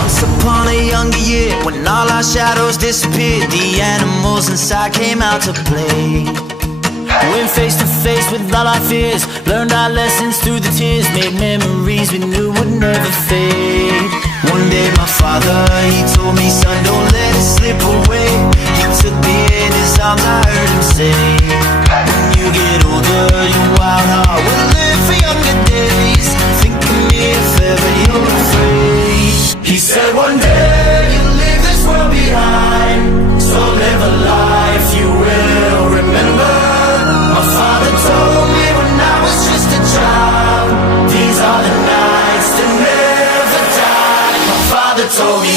Once upon a younger year, when all our shadows disappeared, the animals inside came out to play. Went face to face with all our fears, learned our lessons through the tears, made memories we knew would never fade. One day my father, he told me, son, don't let it slip away. He took me in his arms, I heard him say, when you get older, your wild heart will live for younger days. Think of me if ever you're afraid. He said one day you'll leave this world behind, so live a life you will remember. My father told me when I was just a child, these are the nights that never die. My father told me